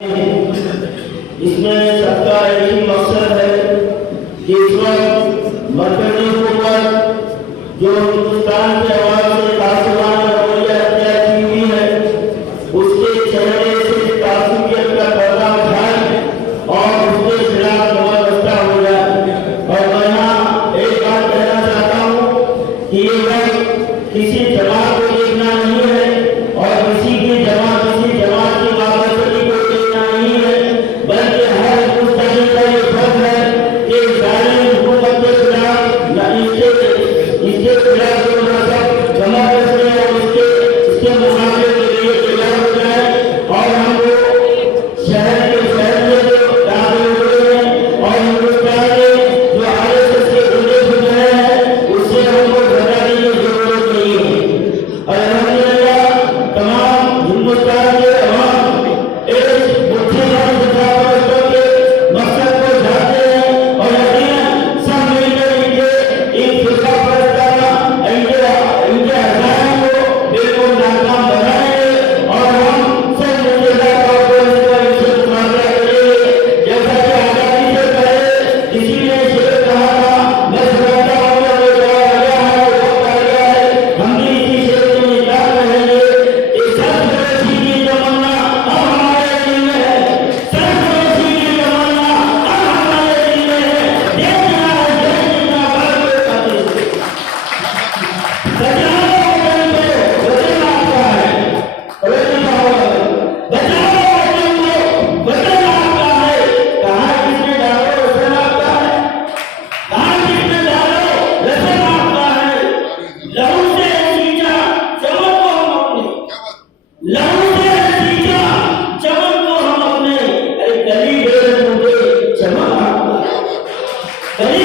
इसमें सबका एक ही मकसद है कि इस वक्त मरकजी हुकूमत जो हिंदुस्तान के अवाम से तासुबान रवैया अख्तियार की हुई है उसके चेहरे से तासुबियत का पर्दा उठाए और उसके खिलाफ मुआवजा हो जाए। और मैं यहाँ एक बात कहना चाहता हूँ कि ये वक्त किसी जमात को देखना नहीं है और किसी जमात की वापसी को देखना नहीं है, बल्कि हर हिंदुस्तानी का ये फर्ज है कि जालिम हुकूमत के खिलाफ या इसके खिलाफ जो मजहब जमा करने और इसके मुकाबले के लिए तैयार हो जाए। और हम लोग शहर में जो दाखिल हुए हैं और हिंदुस्तान में जो आरएसएस के गुंडे घुस रहे हैं उससे हमको घबराने की जरूरत नहीं है। और अल्हम्दुलिल्लाह तमाम हिंदुस्तान के अवाम इस मुट्ठीबंद मुकाबलों के मकसद को जानते हैं और यकीनन सब मिलकर इन फिरका परस्ताना इनके अज़ाम को बिल्कुल नाकाम बनाएंगे और हम सब मिलकर इसका मुकाबला करेंगे। जैसा कि आज़ादी से पहले किसी ने शेर कहा था, मैं समझता हूँ वो जवाब आ गया है, वक्त आ गया है, हम भी इसी शेर में निकाल रहेंगे। इस सरफरोशी की तमन्ना अब हमारे दिल में है, सरफरोशी की तमन्ना अब हमारे दिल में है। देखना है देखना बात करते बचाओ वतन को, वतन आपका है, वतन बचाओ वतन को, वतन आपका है। कहाँ किसने डालो वतन आपका है, कहाँ किसने डालो वतन आपका है। लहू से सींचा चमन को हम अपने, लहू से सींचा चमन को हम अपने। अरे गली बेर मुझे चमन आपका, गली